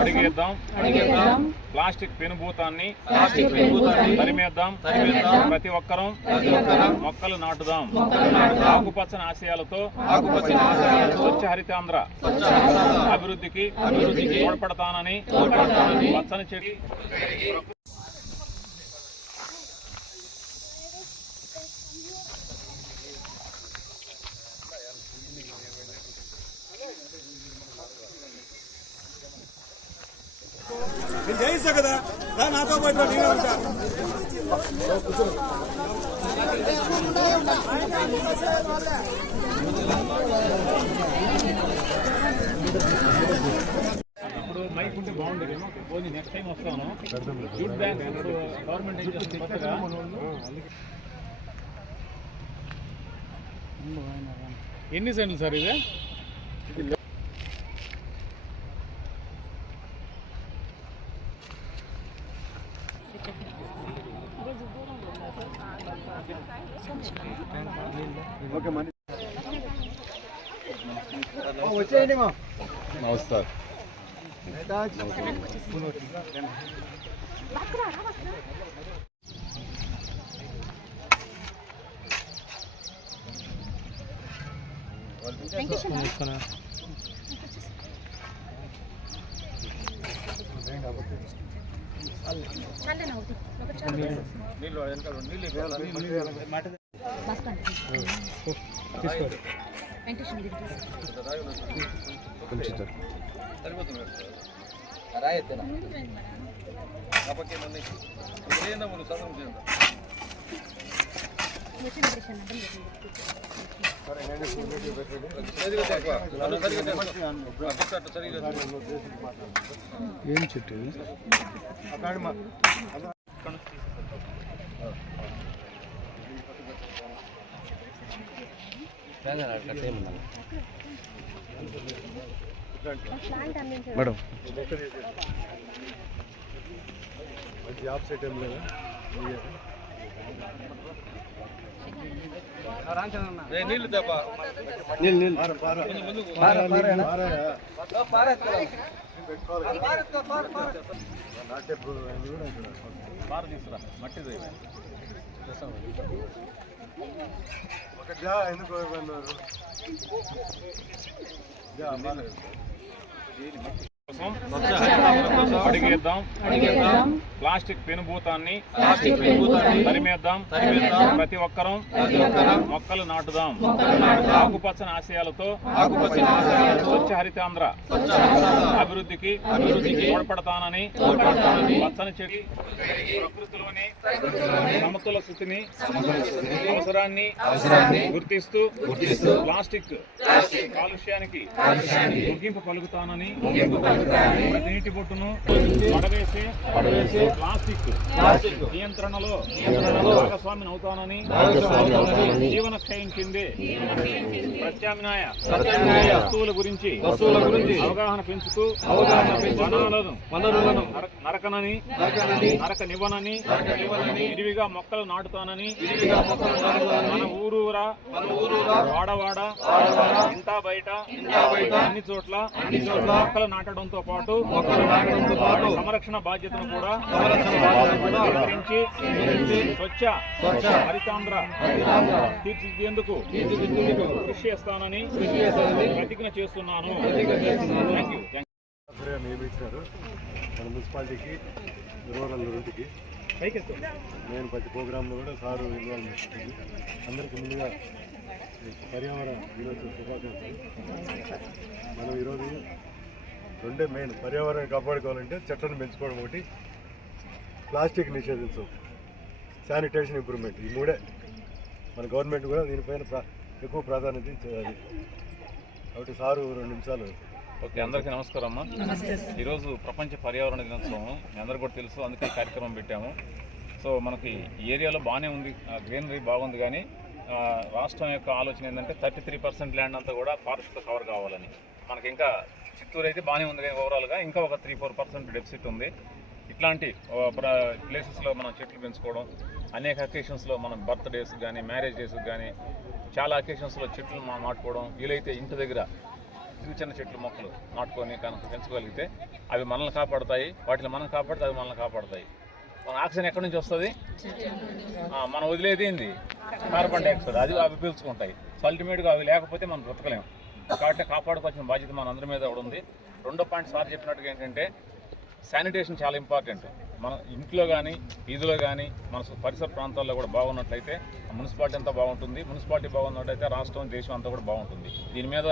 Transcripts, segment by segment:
అడిగేద్దాం plastic పెనుభూతాన్ని తరిమేద్దాం. ప్రతి ఒక్కరం మొక్కలు నాటుదాం. ఆకుపచ్చని ఆశయాలతో స్వచ్ఛ హరితాంధ్ర అభివృద్ధికి తోడ్పడతానని పచ్చని చెట్టు చేయిస్తా కదా నాతో పాటు నేనే ఉంటా. ఇప్పుడు మైక్ ఉంటే బాగుండేదేమో. పోనీ నెక్స్ట్ టైం వస్తాను. ఫుడ్ బ్యాంక్ గవర్నమెంట్ ఏం చేస్తుంది కొత్తగా? ఎన్ని సెంట్లు సార్ ఇది? వచ్చేయండి మా నమస్కారం. ఏం చెట్టు? మేడం జాబ్ సెట్ ఏం లేదా? నీళ్ళు తప్ప నాటే తీసుకురా మట్టి ఒక జా ఎందుకు అడిగేద్దాం ప్లాస్టిక్ పెనుభూతాన్ని తరిమేద్దాం. ప్రతి ఒక్కరం మొక్కలు నాటుదాం. ఆకుపచ్చని ఆశయాలతో స్వచ్ఛ హరితాంధ్ర అభివృద్ధికి తోడ్పడతానని పచ్చని చెట్టు ప్రకృతిలోని సమతుల స్థితిని అవసరాన్ని గుర్తిస్తూ ప్లాస్టిక్ కాలుష్యానికి ముగింపు పలుకుతానని ప్రతి నీటి బొట్టును పడవేసే ప్లాస్టిక్ నియంత్రణలో భాగస్వామిని అవుతానని జీవన క్షయం చెందే ప్రత్యామ్నాయ వస్తువుల గురించి అవగాహన పెంచుతూ వనరులను నరకనివ్వనని విరివిగా మొక్కలు నాటుతానని మన ఊరూరా వాడవాడ ఇంటా బయట అన్ని చోట్ల మొక్కలు నాటడంతో పాటు సంరక్షణ బాధ్యతను కూడా స్వీకరించి స్వచ్ఛ హరితాంధ్ర తీర్చిదిద్దేందుకు కృషి చేస్తానని ప్రతిజ్ఞ చేస్తున్నాను. నియమించారు మన మున్సిపాలిటీకి రూరల్ రెండుకి. నేను ప్రతి ప్రోగ్రాంలో కూడా సారు ఇన్వాల్వ్ చేస్తుంది. అందరికీ ముందుగా పర్యావరణ దినోత్సవ శుభాకాంక్షలు. మనం ఈరోజు రెండే మెయిన్ పర్యావరణాన్ని కాపాడుకోవాలంటే చెట్లను పెంచుకోవడం ఒకటి, ప్లాస్టిక్ నిషేధించడం, శానిటేషన్ ఇంప్రూవ్మెంట్. ఈ మూడే మన గవర్నమెంట్ కూడా దీనిపైన ఎక్కువ ప్రాధాన్యత ఇచ్చేది. కాబట్టి సారు 2 నిమిషాలు. ఓకే, అందరికీ నమస్కారం అమ్మా. ఈరోజు ప్రపంచ పర్యావరణ దినోత్సవం మీ అందరికీ కూడా తెలుసు, అందుకే కార్యక్రమం పెట్టాము. సో మనకి ఈ ఏరియాలో బాగానే ఉంది, గ్రీనరీ బాగుంది. కానీ రాష్ట్రం యొక్క ఆలోచన ఏంటంటే 33% ల్యాండ్ అంతా కూడా ఫారెస్ట్తో కవర్ కావాలని. మనకి ఇంకా చిత్తూరు అయితే బాగానే ఉంది, కానీ ఓవరాల్గా ఇంకా ఒక 3-4% డెఫిసిట్ ఉంది. ఇట్లాంటి ప్లేసెస్లో మనం చెట్లు పెంచుకోవడం, అనేక అకేషన్స్లో మనం బర్త్డేస్ కానీ మ్యారేజ్ డేస్కి కానీ చాలా అకేషన్స్లో చెట్లు నాటుకోవడం, వీలైతే ఇంటి దగ్గర చిన్న చిన్న చెట్లు మొక్కలు నాటుకొని కనుక పెంచుకోగలిగితే అవి మనల్ని కాపాడుతాయి, వాటిని మనం కాపాడితే అవి మనల్ని కాపాడుతాయి. మన ఆక్సిజన్ ఎక్కడి నుంచి వస్తుంది? మనం వదిలేది ఏంది? Carbon dioxide. అది అవి పీల్చుకుంటాయి. సో అల్టిమేట్గా అవి లేకపోతే మనం బ్రతకలేము. కాబట్టి కాపాడుకోవాల్సిన బాధ్యత మన అందరి మీద కూడా ఉంది. రెండో పాయింట్ సార్ చెప్పినట్టుగా ఏంటంటే శానిటేషన్ చాలా ఇంపార్టెంట్. మన ఇంట్లో కానీ వీధిలో కానీ మన పరిసర ప్రాంతాల్లో కూడా బాగున్నట్లయితే మున్సిపాలిటీ అంతా బాగుంటుంది. మున్సిపాలిటీ బాగున్నట్లయితే రాష్ట్రం, దేశం అంతా కూడా బాగుంటుంది. దీని మీద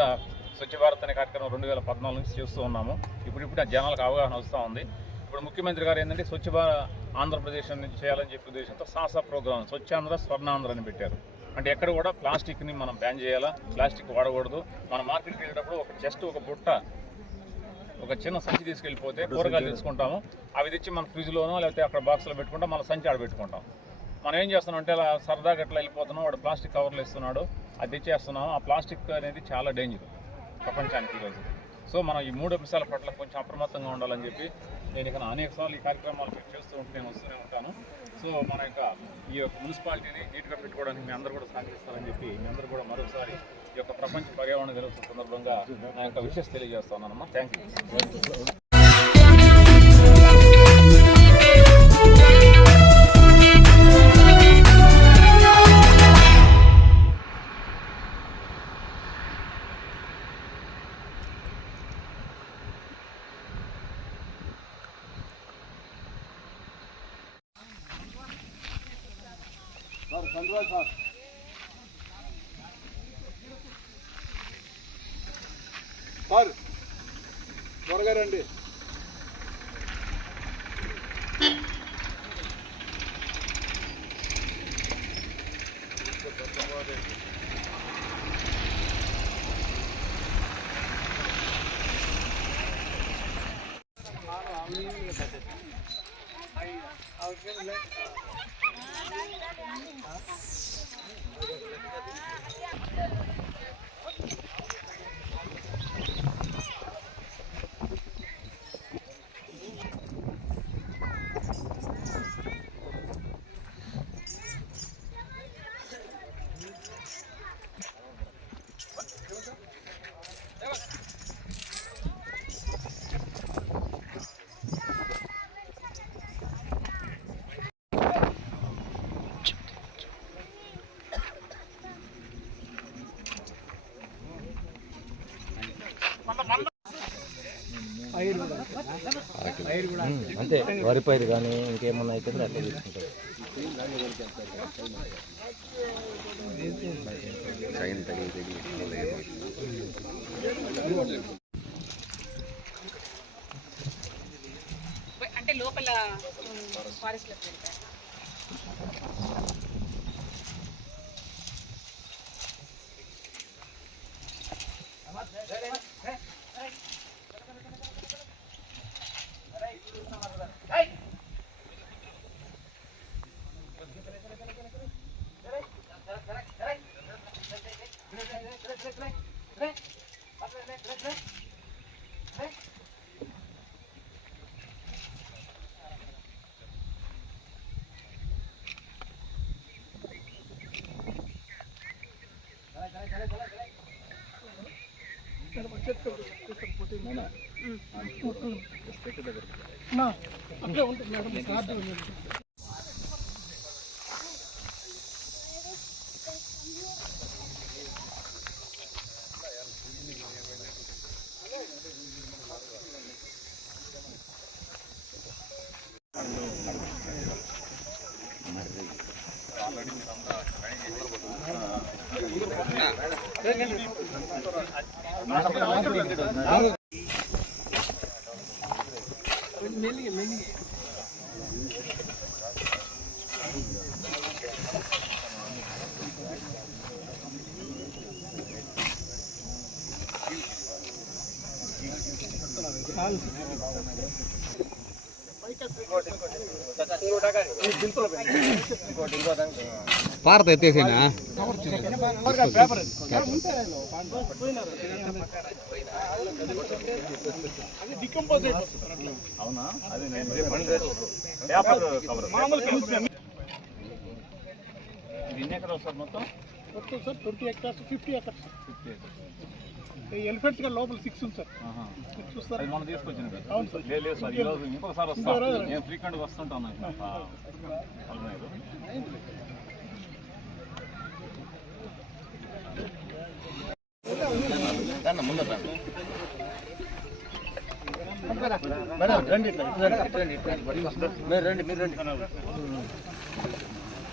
స్వచ్ఛ భారత్ అనే కార్యక్రమం 2014 నుంచి చేస్తూ ఉన్నాము. ఇప్పుడు ఆ జనాలకు అవగాహన వస్తూ ఉంది. ఇప్పుడు ముఖ్యమంత్రి గారు ఏంటంటే స్వచ్ఛ ఆంధ్రప్రదేశ్ నుంచి చేయాలని చెప్పే ఉద్దేశంతో సాసా ప్రోగ్రామ్ స్వచ్ఛాంధ్ర స్వర్ణాంధ్ర అని పెట్టారు. అంటే ఎక్కడ కూడా ప్లాస్టిక్ని మనం బ్యాన్ చేయాలా, ప్లాస్టిక్ వాడకూడదు. మన మార్కెట్కి వెళ్ళేటప్పుడు ఒక బుట్ట, ఒక చిన్న సంచి తీసుకెళ్ళిపోతే కూరగాయలు తీసుకుంటాము. అవి తెచ్చి మన ఫ్రిడ్జ్లోనో లేకపోతే అక్కడ బాక్స్లో పెట్టుకుంటాం, మన సంచి ఆడ పెట్టుకుంటాం. మనం ఏం చేస్తున్నాం అంటే అలా సరదాగా అట్లా వెళ్ళిపోతున్నాం, వాడు ప్లాస్టిక్ కవర్లు ఇస్తున్నాడు, అది తెచ్చేస్తున్నాము. ఆ ప్లాస్టిక్ అనేది చాలా డేంజర్ ప్రపంచానికి ఈరోజు. సో మనం ఈ 3 అంశాల పట్ల కొంచెం అప్రమత్తంగా ఉండాలని చెప్పి నేను ఇక అనేక సార్లు ఈ కార్యక్రమాలు చేస్తూ ఉంటే నేను వస్తూనే ఉంటాను. సో మన ఈ యొక్క మున్సిపాలిటీని నీట్గా పెట్టుకోవడానికి మీ అందరూ కూడా సహకరిస్తారని చెప్పి మీ అందరూ కూడా మరోసారి ఈ యొక్క ప్రపంచ పర్యావరణ దినోత్సవం సందర్భంగా నా యొక్క విషయం తెలియజేస్తున్నానమ్మా. Thank you. సార్ త్వరగా రండి. అంతే, వరి పైరు కానీ ఇంకేమన్నా అయితే అట్లా తీసుకుంటారు. అంటే లోపల ఫారెస్ట్ లో పెడతారు. పారత ఎత్తేసేనా అవునా? అది ఎన్ని ఎకరాలు సార్ మొత్తం? Sir 20 acres, 50 acres. ఎలిఫెంట్స్ గా లోపల 6 ఉంది సార్. చూస్తారు అది మనం తీసుకొచ్చింది సార్. అవును సార్. లేదు సార్, ఈరోజు ఇంకొకసారి వస్తాను. నేను ఫ్రీక్వెంట్గా వస్తుంటాను.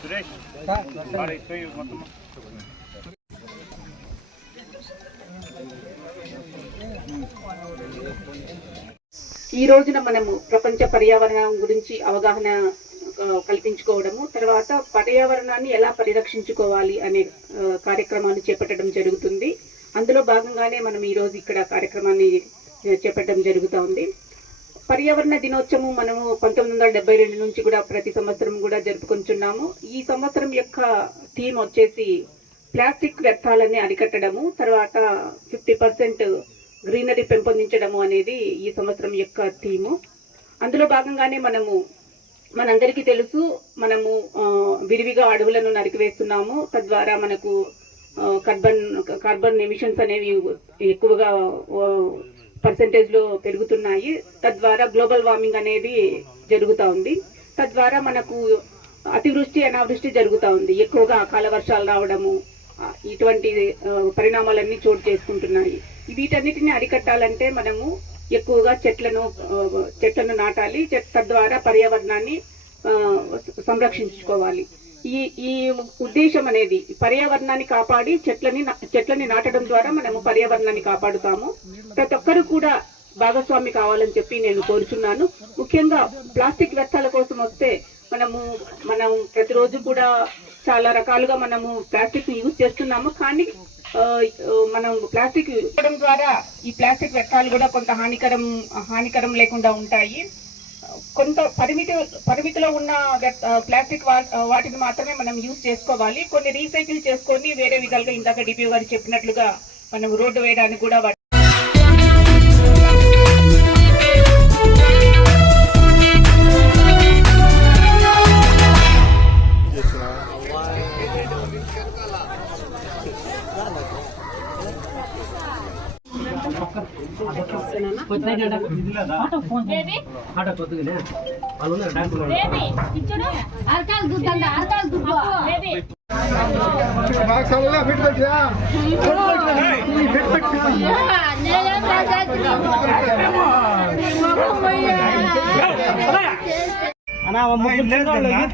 సురేష్ మొత్తం ఈ రోజున మనము ప్రపంచ పర్యావరణం గురించి అవగాహన కల్పించుకోవడము, తర్వాత పర్యావరణాన్ని ఎలా పరిరక్షించుకోవాలి అనే కార్యక్రమాన్ని చేపట్టడం జరుగుతుంది. అందులో భాగంగానే మనం ఈరోజు ఇక్కడ కార్యక్రమాన్ని చేపట్టడం జరుగుతూ ఉంది. పర్యావరణ దినోత్సవం మనము 1972 నుంచి కూడా ప్రతి సంవత్సరం కూడా జరుపుకుంటున్నాము. ఈ సంవత్సరం యొక్క థీమ్ వచ్చేసి ప్లాస్టిక్ వ్యర్థాలని అరికట్టడము, తర్వాత 50% గ్రీనరీ పెంపొందించడము అనేది ఈ సంవత్సరం యొక్క థీము. అందులో భాగంగానే మనందరికీ తెలుసు, మనము విరివిగా అడవులను నరికివేస్తున్నాము. తద్వారా మనకు కార్బన్ ఎమిషన్స్ అనేవి ఎక్కువగా పర్సెంటేజ్లో పెరుగుతున్నాయి. తద్వారా గ్లోబల్ వార్మింగ్ అనేది జరుగుతూ ఉంది. తద్వారా మనకు అతివృష్టి అనావృష్టి జరుగుతూ ఉంది. ఎక్కువగా అకాల వర్షాలు రావడము, ఇటువంటి పరిణామాలన్నీ చోటు చేసుకుంటున్నాయి. వీటన్నిటిని అరికట్టాలంటే మనము ఎక్కువగా చెట్లను నాటాలి. తద్వారా పర్యావరణాన్ని సంరక్షించుకోవాలి. ఈ ఉద్దేశం అనేది పర్యావరణాన్ని కాపాడి చెట్లని నాటడం ద్వారా మనము పర్యావరణాన్ని కాపాడుతాము. ప్రతి ఒక్కరు కూడా భాగస్వామి కావాలని చెప్పి నేను కోరుచున్నాను. ముఖ్యంగా ప్లాస్టిక్ వ్యర్థాల కోసం వస్తే మనం ప్రతిరోజు కూడా చాలా రకాలుగా మనము ప్లాస్టిక్ ని యూజ్ చేస్తున్నాము. కానీ మనం ప్లాస్టిక్ ఇవ్వడం ద్వారా ఈ ప్లాస్టిక్ వ్యర్థాలు కూడా కొంత హానికరం లేకుండా ఉంటాయి. కొంత పరిమితిలో ఉన్న ప్లాస్టిక్ వాటిని మాత్రమే మనం యూజ్ చేసుకోవాలి. కొన్ని రీసైకిల్ చేసుకొని వేరే విధాలుగా ఇందాక డిపిఓ గారు చెప్పినట్లుగా మనం రోడ్డు వేయడానికి కూడా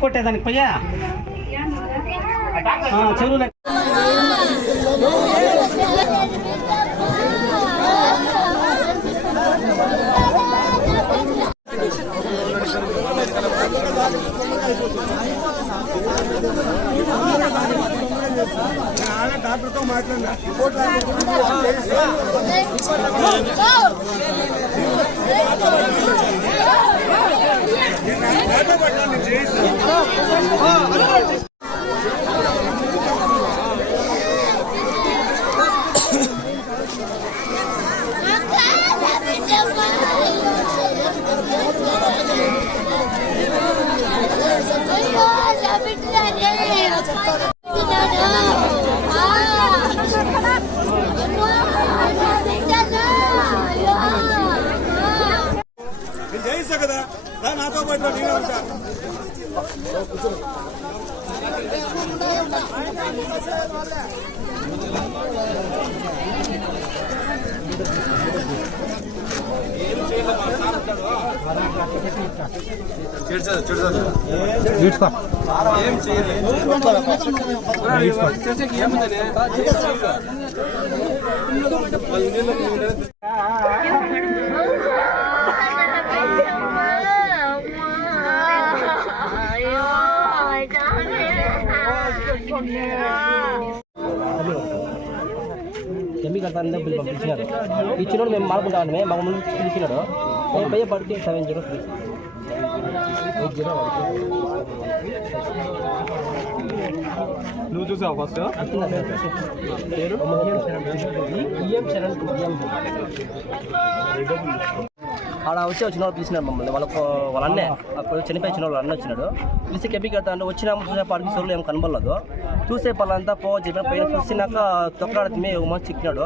కొట్టేదానికి పోయా చెరువులు డాక్టర్తో మాట్లాడినా చేయిస్తా కదా, నాతో పాటు నేను ఉంటా. ఏం చేయలేదు. Chemical bill పంపించినారు. ఇచ్చినోడు మేము మాడుకుంటామని మాకు ముందు పిలిచినాడు. నేను పోయే పడితే 7038 నువ్వు చూసావు ఫస్ట్ పేరు ఆడ వచ్చినోడు పిలిచినాడు మమ్మల్ని. వాళ్ళ అన్నే అప్పుడు చనిపోయి వచ్చిన వాళ్ళు అన్న వచ్చినాడు. పిలిచి కెమికల్ అంటే వచ్చినాము. చూసే పాడికి సోళ్ళు ఏం కనబడలేదు. చూసే పళ్ళంతా చెప్పిన పైన చూసినాక తొక్కడాడితే ఒక మంచి చిక్కినాడు.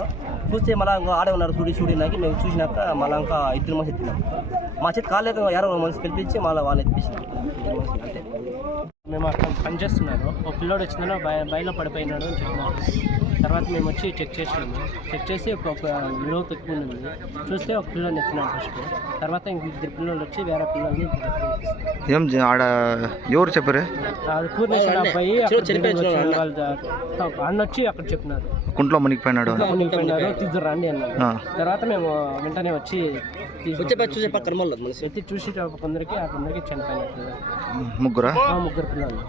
చూస్తే మళ్ళీ ఇంకా ఆడే ఉన్నారు చూడి నాకు మేము చూసినాక మళ్ళీ ఇంకా ఇద్దరు మనిషి ఎత్తినాం మా చేతి కాలేక ఎవరో మనిషి పిలిపించి మళ్ళీ వాళ్ళు ఎత్తిపించినాం అంతే. మేము అక్కడ పనిచేస్తున్నారు ఒక పిల్లోడు వచ్చిందని బయలో పడిపోయినాడు అని చెప్పినారు. తర్వాత మేము వచ్చి చెక్ చేసినాము. చెక్ చేసి ఒక లోతు ఎక్కువ ఉంది చూస్తే ఒక పిల్లోని ఎత్తినాడు ఫస్ట్. తర్వాత ఇంక ఇద్దరు పిల్లలు వచ్చి వేరే పిల్లల్ని ఏం ఆడ ఎవరు చెప్పారు? అది పూర్ణేశ్వర అబ్బాయి అన్న వచ్చి అక్కడ చెప్పినారు కుంట్లో మునిగిపోయినాడు మునిగిపోయినారు తీసుకురండి రండి అన్నారు. తర్వాత మేము వెంటనే వచ్చి ఎత్తి చూసి కొందరికి ఆ కొందరికి చనిపోయినట్టు ముగ్గురా? ముగ్గురు పిల్లలు.